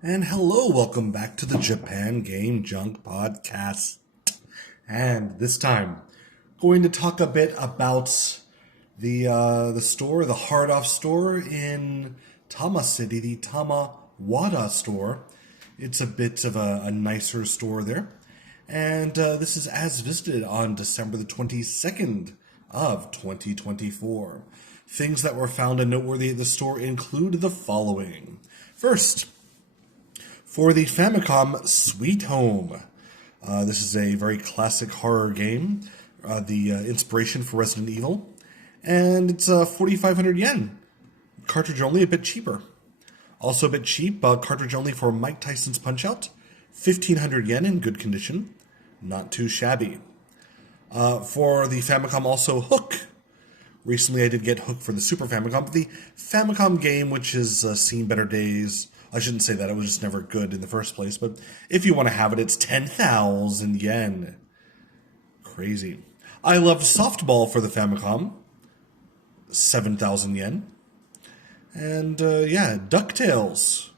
And hello, welcome back to the Japan Game Junk Podcast. And this time, going to talk a bit about the store, the Hard Off store in Tama City, the Tama Wada store. It's a bit of a nicer store there. And this is as visited on December the 22nd of 2024. Things that were found and noteworthy at the store include the following. First, for the Famicom Sweet Home. This is a very classic horror game, the inspiration for Resident Evil, and it's 4,500 yen. Cartridge only, a bit cheaper. Also a bit cheap, cartridge only for Mike Tyson's Punch-Out, 1,500 yen in good condition. Not too shabby. For the Famicom, also Hook. Recently I did get Hook for the Super Famicom, but the Famicom game, which has seen better days. I shouldn't say that, it was just never good in the first place, but if you want to have it, it's 10,000 yen. Crazy. I loved Softball for the Famicom, 7,000 yen. And DuckTales.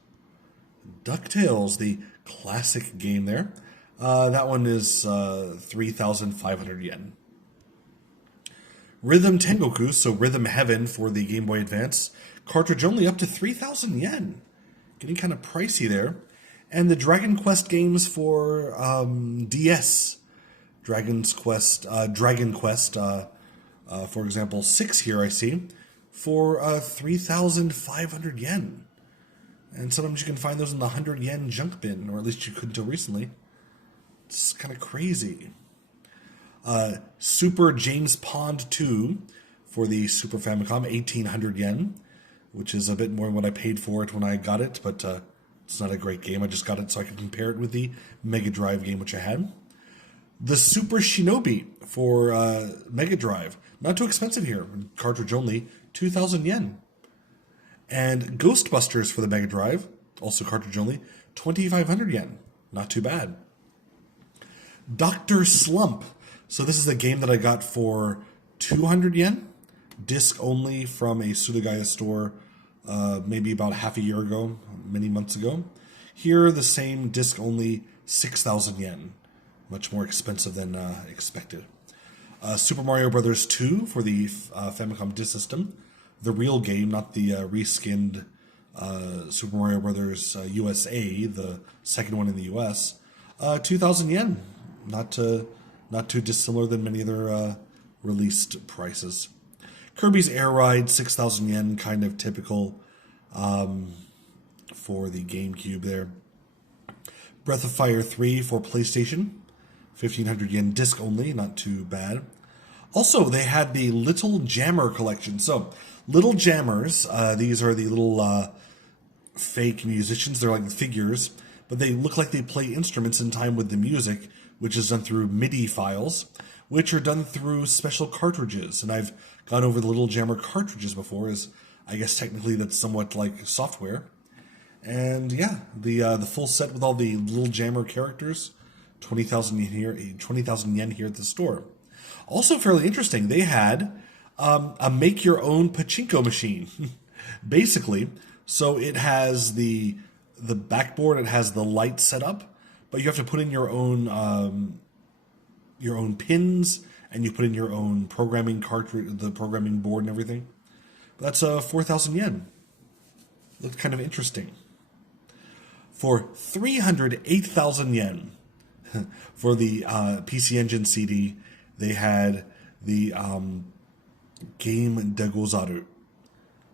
DuckTales, the classic game there. That one is 3,500 yen. Rhythm Tengoku, so Rhythm Heaven for the Game Boy Advance, cartridge only up to 3,000 yen. Getting kind of pricey there. And the Dragon Quest games for DS. Dragon Quest, for example, 6 here I see, for 3,500 yen. And sometimes you can find those in the 100 yen junk bin, or at least you could until recently. It's kind of crazy. Super James Pond 2 for the Super Famicom, 1,800 yen. Which is a bit more than what I paid for it when I got it, but it's not a great game. I just got it so I could compare it with the Mega Drive game which I had. The Super Shinobi for Mega Drive. Not too expensive here. Cartridge only, 2,000 yen. And Ghostbusters for the Mega Drive, also cartridge only, 2,500 yen. Not too bad. Dr. Slump. So this is a game that I got for 200 yen. Disc only from a Sudagaya store maybe about half a year ago, many months ago. Here, the same disc only, 6,000 yen. Much more expensive than expected. Super Mario Bros. 2 for the Famicom Disk System. The real game, not the reskinned Super Mario Bros. USA, the second one in the US. 2,000 yen. Not too dissimilar than many other released prices. Kirby's Air Ride, 6,000 yen, kind of typical for the GameCube there. Breath of Fire 3 for PlayStation, 1,500 yen, disc only, not too bad. Also, they had the Little Jammer collection. So, Little Jammers, these are the little fake musicians. They're like figures, but they look like they play instruments in time with the music, which is done through MIDI files, which are done through special cartridges. And I've gone over the Little Jammer cartridges before, as I guess technically that's somewhat like software. And yeah, the full set with all the Little Jammer characters, 20,000 yen here, 20,000 yen here at the store. Also fairly interesting, they had a make-your-own pachinko machine, basically. So it has the backboard, it has the light set up, but you have to put in your own pins, and you put in your own programming cartridge, the programming board and everything. But that's 4,000 yen. Looked kind of interesting. For 308,000 yen, for the PC Engine CD, they had the Game de Gozaru.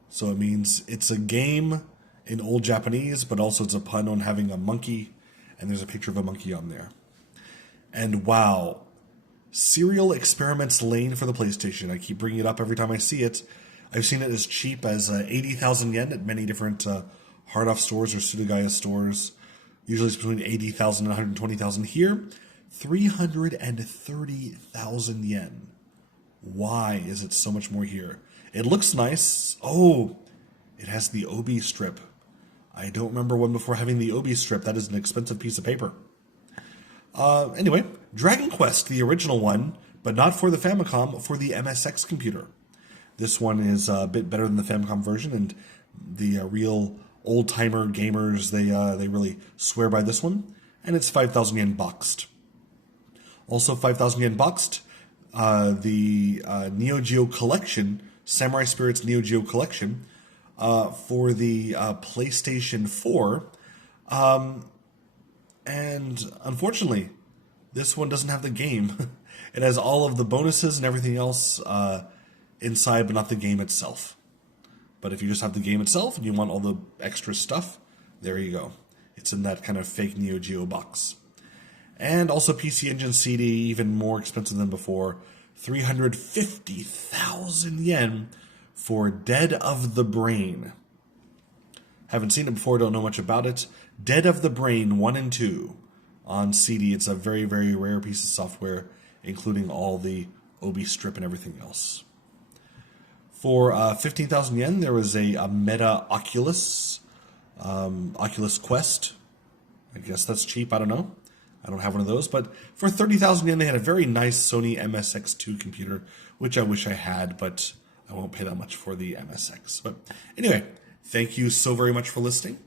So it means it's a game in Old Japanese, but also it's a pun on having a monkey, and there's a picture of a monkey on there. And wow, Serial Experiments Lain for the PlayStation. I keep bringing it up every time I see it. I've seen it as cheap as 80,000 yen at many different hard-off stores or Sudagaya stores. Usually it's between 80,000 and 120,000. Here, 330,000 yen. Why is it so much more here? It looks nice. Oh, it has the Obi strip. I don't remember one before having the Obi strip. That is an expensive piece of paper. Anyway, Dragon Quest, the original one, but not for the Famicom, for the MSX computer. This one is a bit better than the Famicom version, and the real old-timer gamers, they really swear by this one. And it's 5,000 yen boxed. Also 5,000 yen boxed, the Neo Geo Collection, Samurai Spirits Neo Geo Collection, for the PlayStation 4. And unfortunately, this one doesn't have the game. It has all of the bonuses and everything else inside, but not the game itself. But if you just have the game itself and you want all the extra stuff, there you go. It's in that kind of fake Neo Geo box. And also PC Engine CD, even more expensive than before. 350,000 yen for Dead of the Brain. Haven't seen it before, don't know much about it. Dead of the Brain 1 and 2 on CD. It's a very, very rare piece of software, including all the OB strip and everything else. For 15,000 yen, there was a Meta Oculus, Oculus Quest. I guess that's cheap, I don't know. I don't have one of those, but for 30,000 yen, they had a very nice Sony MSX2 computer, which I wish I had, but I won't pay that much for the MSX. But anyway, thank you so very much for listening.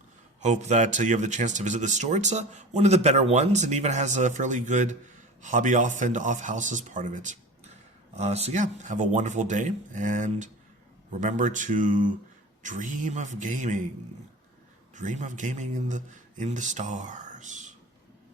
Hope that you have the chance to visit the store. It's one of the better ones, and even has a fairly good hobby off and off house as part of it. So yeah, have a wonderful day, and remember to dream of gaming. Dream of gaming in the stars.